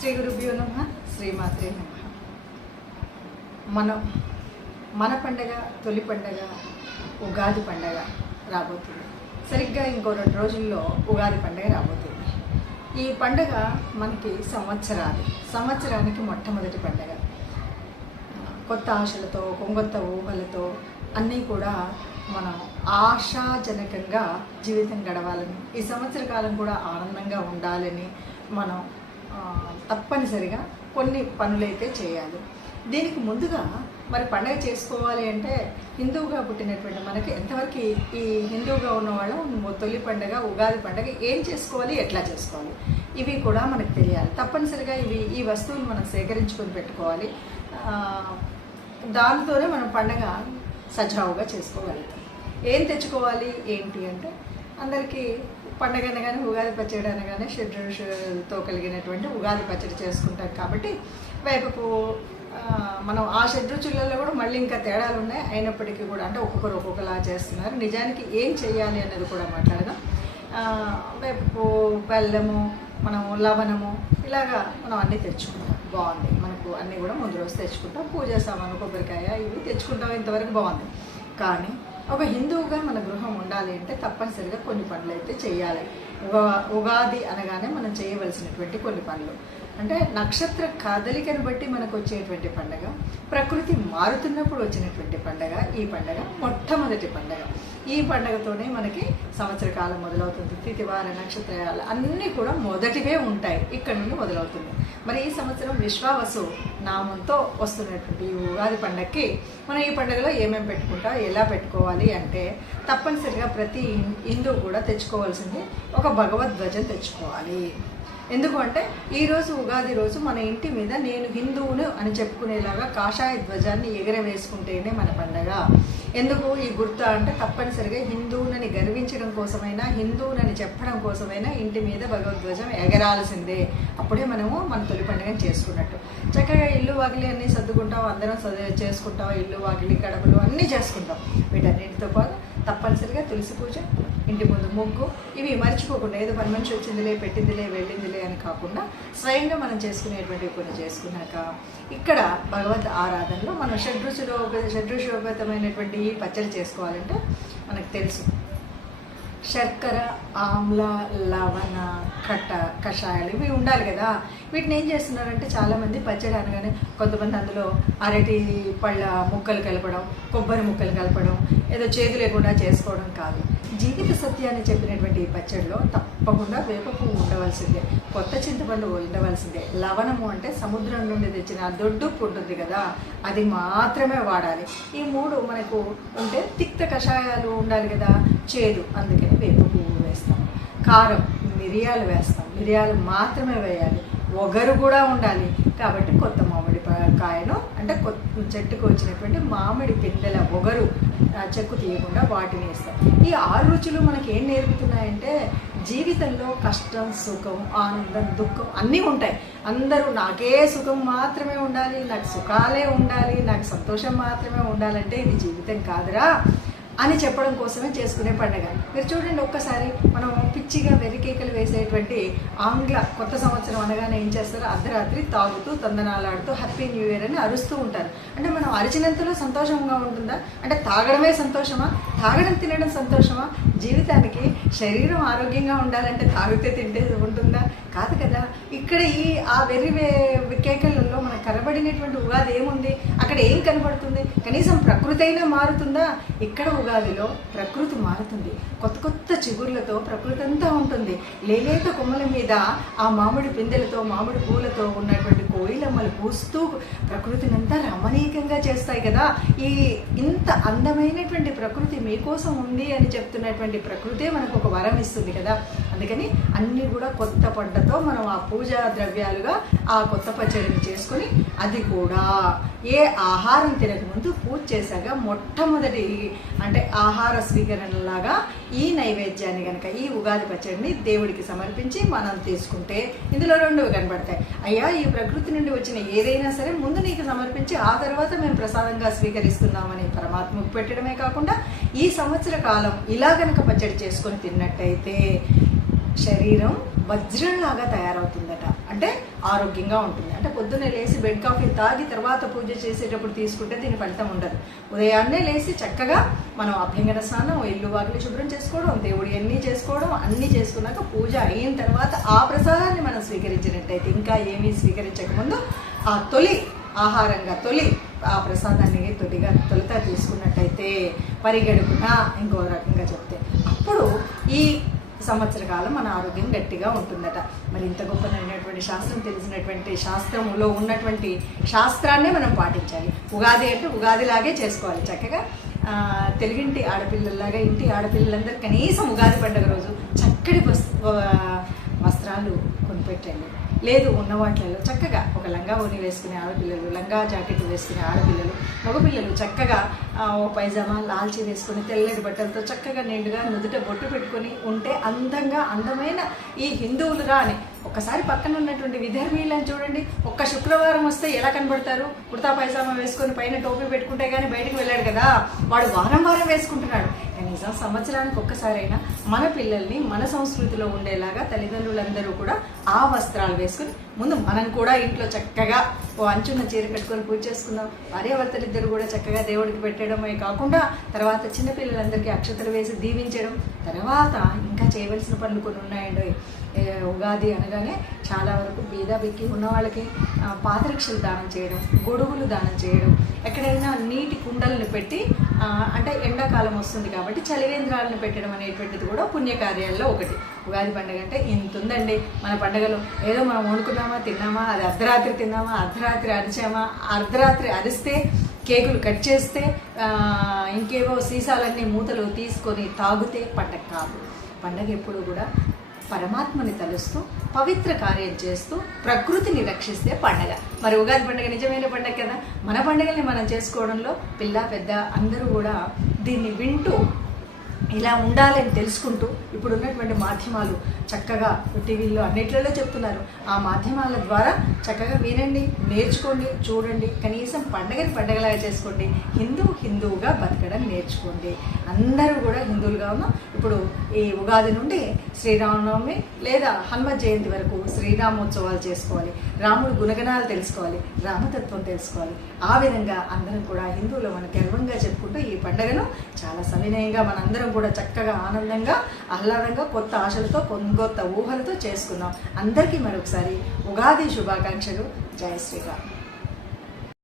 శ్రీ గురుభ్యో నమః, శ్రీమాత్రే నమః. మన పండగ, తొలి పండగ ఉగాది పండగ రాబోతుంది. సరిగ్గా ఇంకో 2 రోజుల్లో ఉగాది పండగ రాబోతుంది. ఈ పండగ మనకి సంవత్సరానికి మొట్టమొదటి పండగ. కొత్త ఆశలతో, కొంగొత్త ఊహలతో అన్నీ కూడా మనం ఆశాజనకంగా జీవితం గడవాలని, ఈ సంవత్సర కాలం కూడా ఆనందంగా ఉండాలని మనం తప్పనిసరిగా కొన్ని పనులైతే చేయాలి. దీనికి ముందుగా మరి పండగ చేసుకోవాలి అంటే హిందువుగా పుట్టినటువంటి మనకి ఎంతవరకు ఈ హిందువుగా ఉన్నవాళ్ళం తొలి పండగ ఉగాది పండగ ఏం చేసుకోవాలి, ఎట్లా చేసుకోవాలి, ఇవి కూడా మనకు తెలియాలి. తప్పనిసరిగా ఈ వస్తువులు మనం సేకరించుకొని పెట్టుకోవాలి. దాంతోనే మనం పండగ సజావుగా చేసుకోగలుగుతాం. ఏం తెచ్చుకోవాలి ఏంటి అంటే, అందరికీ పండగ అనగానే ఉగాది పచ్చడి అనగానే షడ్రుచులతో కలిగినటువంటి ఉగాది పచ్చడి చేసుకుంటాం. కాబట్టి వేపపు మనం ఆ షడ్రుచులలో కూడా మళ్ళీ ఇంకా తేడాలు ఉన్నాయి. అయినప్పటికీ కూడా అంటే ఒక్కొక్కరు ఒక్కొక్కలా చేస్తున్నారు. నిజానికి ఏం చేయాలి అనేది కూడా మాట్లాడదాం. వేపపు, బెల్లము, మనము లవణము, ఇలాగా మనం అన్నీ తెచ్చుకుంటాం. బాగుంది. మనకు అన్నీ కూడా ముందు రోజు తెచ్చుకుంటాం. పూజ సామాను, కొబ్బరికాయ ఇవి తెచ్చుకుంటాం. ఇంతవరకు బాగుంది. కానీ ఒక హిందువుగా మన గృహం ఉండాలి అంటే తప్పనిసరిగా కొన్ని పనులు అయితే చేయాలి. ఉగాది అనగానే మనం చేయవలసినటువంటి కొన్ని పనులు అంటే, నక్షత్ర కదలికను బట్టి మనకు వచ్చేటువంటి పండగ, ప్రకృతి మారుతున్నప్పుడు వచ్చినటువంటి పండగ. ఈ పండగ మొట్టమొదటి పండగ. ఈ పండగతోనే మనకి సంవత్సర కాలం మొదలవుతుంది. తిథివార నక్షత్రాలు అన్నీ కూడా మొదటివే ఉంటాయి. ఇక్కడ నుండి మొదలవుతుంది. మరి ఈ సంవత్సరం విశ్వావసు నామంతో వస్తున్నటువంటి ఈ ఉగాది పండగకి మనం ఈ పండుగలో ఏమేమి పెట్టుకుంటాం, ఎలా పెట్టుకోవాలి అంటే, తప్పనిసరిగా ప్రతి హిందువు కూడా తెచ్చుకోవాల్సింది ఒక భగవద్ధ్వజం తెచ్చుకోవాలి. ఎందుకు అంటే, ఈరోజు ఉగాది రోజు మన ఇంటి మీద నేను హిందువును అని చెప్పుకునేలాగా కాషాయ ధ్వజాన్ని ఎగరవేసుకుంటేనే మన పండగ. ఎందుకు ఈ గుర్తు అంటే, తప్పనిసరిగా హిందువునని గర్వించడం కోసమైనా, హిందువునని చెప్పడం కోసమైనా ఇంటి మీద భగవద్ధ్వజం ఎగరాల్సిందే. అప్పుడే మనము మన తొలి పండుగను చేసుకున్నట్టు. చక్కగా ఇల్లు వాకిలి అన్నీ సర్దుకుంటాం, అందరం చేసుకుంటాం. ఇల్లు వాకిలి గడపలు అన్నీ చేసుకుంటాం. వీటన్నిటితో పాటు తప్పనిసరిగా తులసి పూజ, ఇంటి ముందు ముగ్గు, ఇవి మర్చిపోకుండా ఏదో పని మనిషి వచ్చిందిలే, పెట్టిందిలే, వెళ్ళిందిలే అని కాకుండా స్వయంగా మనం చేసుకునేటువంటివి కొన్ని చేసుకున్నాక, ఇక్కడ భగవద్ ఆరాధనలో మనం షడ్రుచోపేతమైనటువంటి ఈ పచ్చడి చేసుకోవాలంటే మనకు తెలుసు. శర్కర, ఆమ్ల, లవణ, కషాయాలు ఇవి ఉండాలి కదా. వీటిని ఏం చేస్తున్నారంటే, చాలామంది పచ్చడి అనగానే కొంతమంది అందులో అరటి పళ్ళ ముక్కలు కలపడం, కొబ్బరి ముక్కలు కలపడం, ఏదో చేదు లేకుండా చేసుకోవడం కాదు. జీవిత సత్యాన్ని చెప్పినటువంటి ఈ పచ్చడిలో తప్పకుండా వేప పువ్వు ఉండవలసిందే, కొత్త చింతపండు ఉండవలసిందే. లవణము అంటే సముద్రం నుండి తెచ్చిన దొడ్డుప్పు ఉంటుంది కదా, అది మాత్రమే వాడాలి. ఈ 3 మనకు ఉంటే తిక్త కషాయాలు ఉండాలి కదా, చేదు, అందుకని వేప పువ్వు వేస్తాం. కారం, మిరియాలు వేస్తాం, మిరియాలు మాత్రమే వేయాలి. ఒగరు కూడా ఉండాలి. కాబట్టి కొత్త మామిడి కాయను అంటే చెట్టుకు వచ్చినటువంటి మామిడి పిందెల ఒగరు చెక్కు తీయకుండా వాటిని వేస్తాం. ఈ 6 రుచులు మనకి ఏం నేర్పుతున్నాయంటే, జీవితంలో కష్టం, సుఖం, ఆనందం, దుఃఖం అన్నీ ఉంటాయి. అందరూ నాకే సుఖం మాత్రమే ఉండాలి, నాకు సుఖాలే ఉండాలి, నాకు సంతోషం మాత్రమే ఉండాలంటే ఇది జీవితం కాదురా అని చెప్పడం కోసమే చేసుకునే పండుగ. మీరు చూడండి, ఒక్కసారి మనం పిచ్చిగా వెర్రికేకలు వేసేటువంటి ఆంగ్ల కొత్త సంవత్సరం అనగానే ఏం చేస్తారో, అర్ధరాత్రి తాగుతూ తందనాలాడుతూ హ్యాపీ న్యూ ఇయర్ అని అరుస్తూ ఉంటారు. అంటే మనం అరిచినంతలో సంతోషంగా ఉంటుందా? అంటే తాగడమే సంతోషమా? తాగడం తినడం సంతోషమా? జీవితానికి శరీరం ఆరోగ్యంగా ఉండాలంటే తాగితే తింటే ఉంటుందా? కాదు కదా. ఇక్కడ ఆ వెర్రి కేకలలో మనకు కనబడినటువంటి ఉగాది ఏముంది? అక్కడ ఏం కనబడుతుంది? కనీసం ప్రకృతి అయినా మారుతుందా? ఇక్కడ ఉగాదిలో ప్రకృతి మారుతుంది. కొత్త కొత్త చిగుర్లతో ప్రకృతి అంతా ఉంటుంది. లేలేత కొమ్మల మీద ఆ మామిడి పిందెలతో, మామిడి పూలతో ఉన్నటువంటి కోయిలమ్మలు పూస్తూ ప్రకృతిని అంతా రమణీయంగా చేస్తాయి కదా. ఇంత అందమైనటువంటి ప్రకృతి మీకోసం ఉంది అని చెప్తున్నటువంటి ప్రకృతే మనకు ఒక వరం ఇస్తుంది కదా. అందుకని అన్నీ కూడా కొత్త పంటతో మనం ఆ పూజా ద్రవ్యాలుగా ఆ కొత్త పచ్చడిని చేసుకొని, అది కూడా ఏ ఆహారం తినకముందు పూజ చేశాక మొట్టమొదటి అంటే ఆహార స్వీకరణలాగా ఈ నైవేద్యాన్ని కనుక, ఈ ఉగాది పచ్చడిని దేవుడికి సమర్పించి మనం తీసుకుంటే ఇందులో 2 కనబడతాయి. అయ్యా, ఈ ప్రకృతి నుండి వచ్చిన ఏదైనా సరే ముందు నీకు సమర్పించి ఆ తర్వాత మేము ప్రసాదంగా స్వీకరిస్తున్నామని పరమాత్మకు పెట్టడమే కాకుండా, ఈ సంవత్సర కాలం ఇలా కనుక పచ్చడి చేసుకొని తిన్నట్టయితే శరీరం వజ్రంలాగా తయారవుతుందట. అంటే ఆరోగ్యంగా ఉంటుంది. అంటే పొద్దున్నే లేచి బెడ్ కాఫీ తాగి తర్వాత పూజ చేసేటప్పుడు తీసుకుంటే దీని ఫలితం ఉండదు. ఉదయాన్నే లేచి చక్కగా మనం అభ్యంగన స్నానం, ఇల్లు వాకిలి శుభ్రం చేసుకోవడం, దేవుడి అన్నీ చేసుకోవడం, అన్నీ చేసుకున్నాక పూజ అయిన తర్వాత ఆ ప్రసాదాన్ని మనం స్వీకరించినట్టయితే, ఇంకా ఏమీ స్వీకరించకముందు ఆ తొలి ఆహారంగా ఆ ప్రసాదాన్ని తొలుత తీసుకున్నట్టయితే పరిగెడుకున ఇంకో రకంగా చెప్తే అప్పుడు ఈ సంవత్సర కాలం మన ఆరోగ్యం గట్టిగా ఉంటుందట. మరి ఇంత గొప్పనైనటువంటి శాస్త్రం, తెలిసినటువంటి శాస్త్రంలో ఉన్నటువంటి శాస్త్రాన్నే మనం పాటించాలి. ఉగాది అంటే ఉగాదిలాగే చేసుకోవాలి. చక్కగా తెలుగింటి ఆడపిల్లల్లాగా ఇంటి ఆడపిల్లలందరూ కనీసం ఉగాది పండుగ రోజు చక్కటి వస్త్రాలు కొనిపెట్టండి. లేదు ఉన్న వాటిలలో చక్కగా ఒక లంగా ఓని వేసుకునే ఆడపిల్లలు, లంగా జాకెట్ వేసుకునే ఆడపిల్లలు, మగపిల్లలు చక్కగా పైజామా లాల్చీ వేసుకొని తెల్లటి బట్టలతో చక్కగా నిండుగా నుదుట బొట్టు పెట్టుకొని ఉంటే అందమైన ఈ హిందువులుగా అని ఒక్కసారి పక్కన ఉన్నటువంటి విధర్మీయులను చూడండి. ఒక్క శుక్రవారం వస్తే ఎలా కనబడతారు? కుర్తా పైజామా వేసుకొని పైన టోపీ పెట్టుకుంటే కానీ బయటకు వెళ్ళాడు కదా, వాడు వారం వేసుకుంటున్నాడు. కనీసం సంవత్సరానికి ఒక్కసారైనా మన పిల్లల్ని మన సంస్కృతిలో ఉండేలాగా తల్లిదండ్రులందరూ కూడా ఆ వస్త్రాలు వేసుకుని ముందు మనం కూడా ఇంట్లో చక్కగా ఓ అంచున్న చీర కట్టుకొని పూజ చేసుకుందాం. భార్యాభర్తలిద్దరు కూడా చక్కగా దేవుడికి పెట్టడమే కాకుండా తర్వాత చిన్నపిల్లలందరికీ అక్షతలు వేసి దీవించడం. తర్వాత ఇంకా చేయవలసిన పనులు కొన్ని ఉన్నాయండి. ఉగాది అనగానే చాలా వరకు బీద బిక్కి ఉన్న వాళ్ళకి పాదరక్షలు దానం చేయడం, గొడుగులు దానం చేయడం, ఎక్కడైనా నీటి కుండలను పెట్టి అంటే ఎండాకాలం వస్తుంది కాబట్టి చలివేంద్రాలను పెట్టడం అనేటువంటిది కూడా పుణ్యకార్యాల్లో ఒకటి. ఉగాది పండుగ అంటే ఇంత ఉందండి మన పండుగలో. ఏదో మనం వండుకున్నామా, తిన్నామా, అది అర్ధరాత్రి తిన్నామా, అర్ధరాత్రి అరిచామా, అర్ధరాత్రి అరిస్తే కేకులు కట్ చేస్తే ఇంకేవో సీసాలన్నీ మూతలు తీసుకొని తాగితే పండగ కాదు. పండగ ఎప్పుడు కూడా పరమాత్మని తలుస్తూ పవిత్ర కార్యం చేస్తూ ప్రకృతిని రక్షిస్తే పండగ. మరి ఉగాది పండుగ నిజమైన పండగ కదా. మన పండుగల్ని మనం చేసుకోవడంలో పిల్ల పెద్ద అందరూ కూడా దీన్ని వింటూ ఇలా ఉండాలని తెలుసుకుంటూ ఇప్పుడు ఉన్నటువంటి మాధ్యమాలు చక్కగా టీవీల్లో అన్నిట్లలో చెప్తున్నారు. ఆ మాధ్యమాల ద్వారా చక్కగా వినండి, నేర్చుకోండి, చూడండి. కనీసం పండగని పండగలాగా చేసుకోండి. హిందువుగా బతకడం నేర్చుకోండి. అందరూ కూడా హిందువులుగా ఉన్నాం. ఇప్పుడు ఈ ఉగాది నుండి శ్రీరామనవమి లేదా హనుమత్ జయంతి వరకు శ్రీరామోత్సవాలు చేసుకోవాలి. రాముడు గుణగణాలు తెలుసుకోవాలి, రామతత్వం తెలుసుకోవాలి. ఆ విధంగా అందరం కూడా హిందువులు మన గర్వంగా చెప్పుకుంటూ ఈ పండుగను చాలా సవినయంగా మనందరం కూడా చక్కగా ఆనందంగా ఆహ్లాదంగా కొత్త ఆశలతో కొత్త ఊహలతో చేసుకుందాం. అందరికీ మరొకసారి ఉగాది శుభాకాంక్షలు. జయ శ్రీరామ్.